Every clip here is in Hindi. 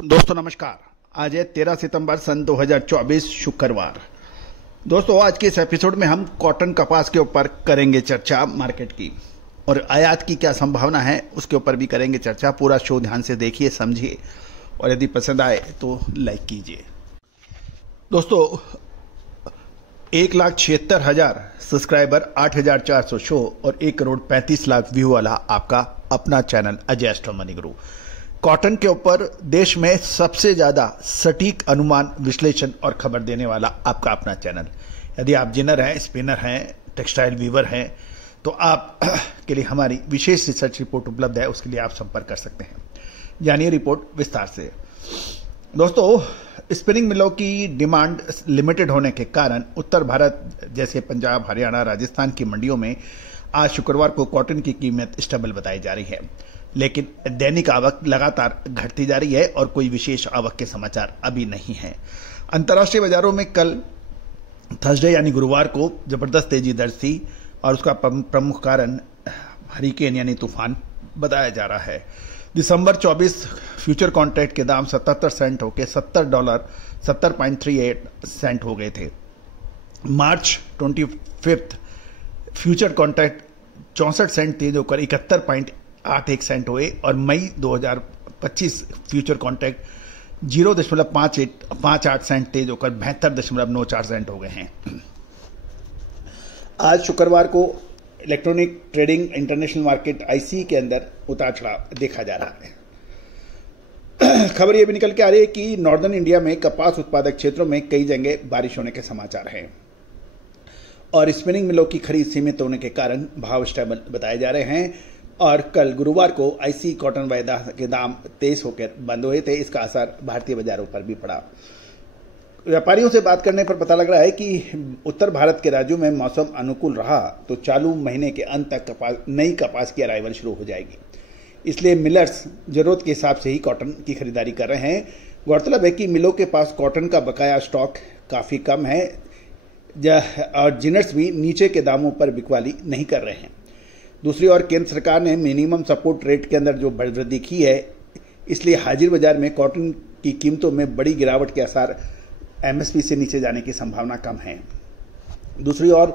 दोस्तों नमस्कार। आज है 13 सितंबर सन 2024 शुक्रवार। दोस्तों आज के इस एपिसोड में हम कॉटन कपास के ऊपर करेंगे चर्चा मार्केट की, और आयात की क्या संभावना है उसके ऊपर भी करेंगे चर्चा। पूरा शो ध्यान से देखिए, समझिए, और यदि पसंद आए तो लाइक कीजिए। दोस्तों 1,76,000 सब्सक्राइबर, 8,400 शो और 1,35,00,000 व्यू वाला आपका अपना चैनल अजय एस्ट्रो मनी गुरु। कॉटन के ऊपर देश में सबसे ज़्यादा सटीक अनुमान, विश्लेषण और खबर देने वाला आपका अपना चैनल। यदि आप जिनर हैं, स्पिनर हैं, टेक्सटाइल वीवर हैं तो आप के लिए हमारी विशेष रिसर्च रिपोर्ट उपलब्ध है, उसके लिए आप संपर्क कर सकते हैं। जानिए रिपोर्ट विस्तार से। दोस्तों स्पिनिंग मिलों की डिमांड लिमिटेड होने के कारण उत्तर भारत जैसे पंजाब, हरियाणा, राजस्थान की मंडियों में आज शुक्रवार को कॉटन की कीमत स्टेबल बताई जा रही है, लेकिन दैनिक आवक लगातार घटती जा रही है और कोई विशेष आवक के समाचार अभी नहीं है। अंतर्राष्ट्रीय बाजारों में कल थर्सडे यानी गुरुवार को जबरदस्त तेजी दर्ज थी और उसका प्रमुख कारण हरिकेन यानी तूफान बताया जा रहा है। दिसंबर 24 फ्यूचर कॉन्ट्रैक्ट के दाम 77 सेंट होकर $70 70.38 हो गए थे। मार्च 25 फ्यूचर कॉन्ट्रैक्ट 64 सेंट तेज होकर 71.81 सेंट हुए और मई 2025 फ्यूचर कॉन्ट्रैक्ट 0.58 सेंट तेज होकर 72.94 सेंट हो गए हैं। आज शुक्रवार को electronic trading international market IC के अंदर उतार चढ़ाव देखा जा रहा है। खबर यह भी निकल के आ रही है कि नॉर्दर्न इंडिया में कपास उत्पादक क्षेत्रों में कई जगह बारिश होने के समाचार हैं और स्पिनिंग मिलों की खरीद सीमित होने के कारण भाव स्टेबल बताए जा रहे हैं। और कल गुरुवार को आईसी कॉटन वायदा के दाम तेज होकर बंद हुए थे। इसका असर भारतीय बाजारों पर भी पड़ा। व्यापारियों से बात करने पर पता लग रहा है कि उत्तर भारत के राज्यों में मौसम अनुकूल रहा तो चालू महीने के अंत तक नई कपास की अराइवल शुरू हो जाएगी। इसलिए मिलर्स जरूरत के हिसाब से ही कॉटन की खरीदारी कर रहे हैं। गौरतलब है कि मिलों के पास कॉटन का बकाया स्टॉक काफ़ी कम है और जिनर्स भी नीचे के दामों पर बिकवाली नहीं कर रहे हैं। दूसरी ओर केंद्र सरकार ने मिनिमम सपोर्ट रेट के अंदर जो वृद्धि की है, इसलिए हाजिर बाजार में कॉटन की कीमतों में बड़ी गिरावट के आसार एमएसपी से नीचे जाने की संभावना कम है। दूसरी ओर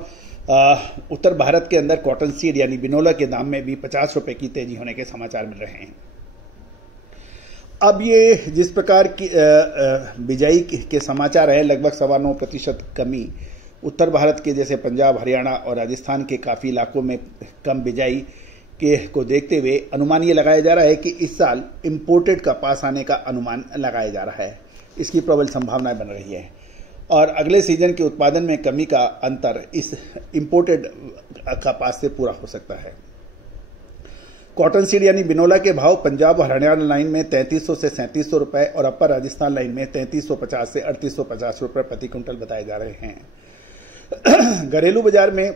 उत्तर भारत के अंदर कॉटन सीड यानी बिनोला के दाम में भी 50 रुपए की तेजी होने के समाचार मिल रहे हैं। अब ये जिस प्रकार की बिजाई के समाचार है, लगभग 9.25% कमी उत्तर भारत के जैसे पंजाब, हरियाणा और राजस्थान के काफ़ी इलाकों में कम बिजाई को देखते हुए अनुमान ये लगाया जा रहा है कि इस साल इंपोर्टेड कपास आने का अनुमान लगाया जा रहा है। इसकी प्रबल संभावनाएं बन रही है और अगले सीजन के उत्पादन में कमी का अंतर इस इंपोर्टेड कपास से पूरा हो सकता है। कॉटन सीड यानी बिनोला के भाव पंजाब और हरियाणा लाइन में 3300 से 3700 रुपए और अपर राजस्थान लाइन में 3350 से 3850 रुपए प्रति क्विंटल बताए जा रहे हैं। घरेलू बाजार में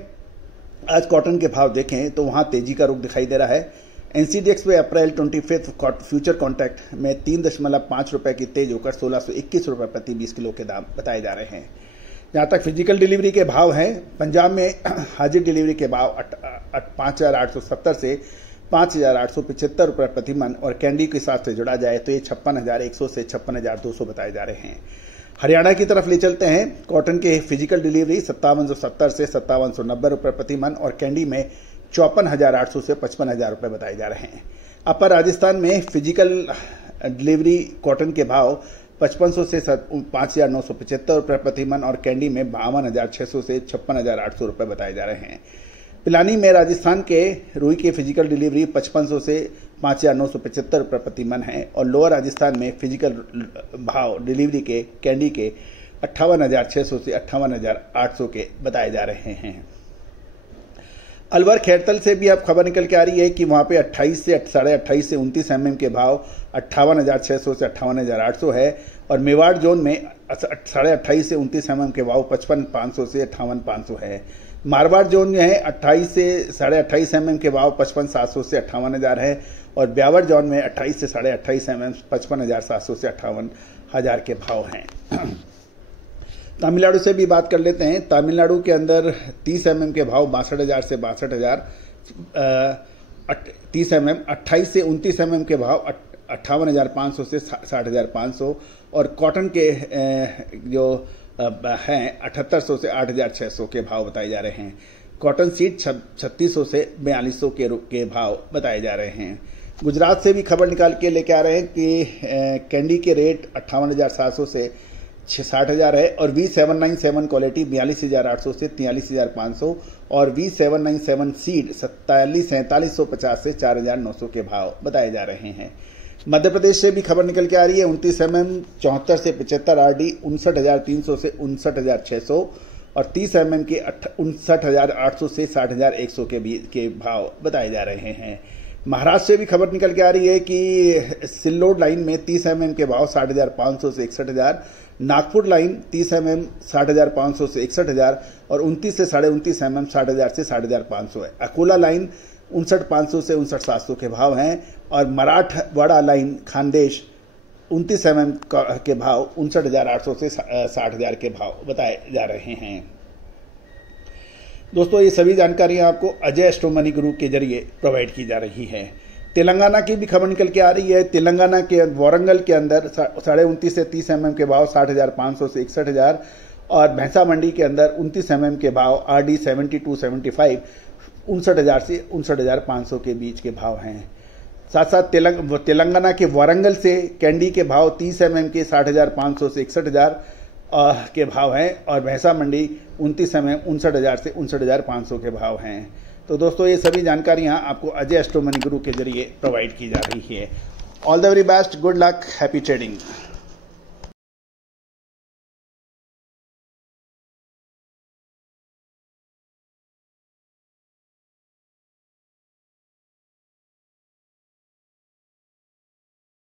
आज कॉटन के भाव देखें तो वहां तेजी का रुख दिखाई दे रहा है। एनसीडीएक्स में अप्रैल 25 फ्यूचर कॉन्ट्रैक्ट में 3.5 रुपए की तेज होकर 1621 रुपए प्रति 20 किलो के दाम बताए जा रहे हैं। जहां तक फिजिकल डिलीवरी के भाव हैं, पंजाब में हाजिर डिलीवरी के भाव 5,870 से 5,875 रुपए प्रति मन और कैंडी के साथ से जुड़ा जाए तो ये 56,100 से 56,200 बताए जा रहे हैं। हरियाणा की तरफ ले चलते हैं। कॉटन के फिजिकल डिलीवरी 5770 से 5790 रुपए प्रति मन और कैंडी में 54,800 से 55,000 रुपए बताए जा रहे हैं। अपर राजस्थान में फिजिकल डिलीवरी कॉटन के भाव 5500 से 5,975 रुपए प्रति मन और कैंडी में 52,600 से 56,800 रुपए बताए जा रहे हैं। पिलानी में राजस्थान के रुई के फिजिकल डिलीवरी 5500 से 5,975 रुपये प्रति मन है और लोअर राजस्थान में फिजिकल भाव डिलीवरी के कैंडी के 58,600 से 58,800 के बताए जा रहे हैं। अलवर खैरतल से भी अब खबर निकल के आ रही है कि वहां पे 28 से 29 एमएम के भाव 58,600 से 58,800 है और मेवाड़ जोन में 28 से 29 एमएम के भाव 55,500 से 58,500 है। मारवाड़ जोन जो है 28 से 28.5 एमएम के भाव 55,700 से 58,000 है और ब्यावर जोन में 28 से 28.5 एमएम 55,700 से 58,000 के भाव हैं। तमिलनाडु से भी बात कर लेते हैं। तमिलनाडु के अंदर 30 एमएम के भाव 62,000 से 62,000, 30 एमएम 28 से 29 एमएम के भाव 58,500 से 60,500 और कॉटन के जो हैं 7,800 से 8,600 के भाव बताए जा रहे हैं। कॉटन सीड 3,600 से 4,200 के भाव बताए जा रहे हैं। गुजरात से भी खबर निकाल के लेके आ रहे हैं कि कैंडी के रेट 58,700 से 60,000 है और V797 क्वालिटी 42,800 से 43,500 और V797 सीड 47,50 से 4,900 के भाव बताए जा रहे हैं। मध्य प्रदेश से भी खबर निकल के आ रही है 29 mm 74 से 75 RD 59,300 से 59,600 और 30 mm के 59,800 से 60,100 के भाव बताए जा रहे हैं। महाराष्ट्र से भी खबर निकल के आ रही है कि सिल्लोड लाइन में 30 mm के भाव 60,500 से 61,000, नागपुर लाइन 30 mm 60,500 से 61,000 और 29 से 29.5 mm 60,000 से 60,500 है। अकोला लाइन 59,500 से 59,700 के भाव हैं और मराठवाड़ा लाइन खानदेश 29 mm के भाव 59,800 से 60,000 के भाव बताए जा रहे हैं। दोस्तों, ये सभी जानकारियां आपको अजय एस्ट्रो मनी गुरु के जरिए प्रोवाइड की जा रही है। तेलंगाना की भी खबर निकल के आ रही है। तेलंगाना के वारंगल के अंदर 29.5 से 30 mm के भाव 60,500 से 61,000 और भैंसा मंडी के अंदर 29 mm के भाव RD 72-75 59,000 से 59,500 के बीच के भाव हैं। साथ साथ तेलंगाना के वारंगल से कैंडी के भाव 30 mm के 60,500 से 61,000 के भाव हैं और भैंसा मंडी 29 mm 59,000 से 59,500 के भाव हैं। तो दोस्तों, ये सभी जानकारियां आपको अजय एस्ट्रो मनी गुरु के जरिए प्रोवाइड की जा रही है। All the very best, good luck, happy trading.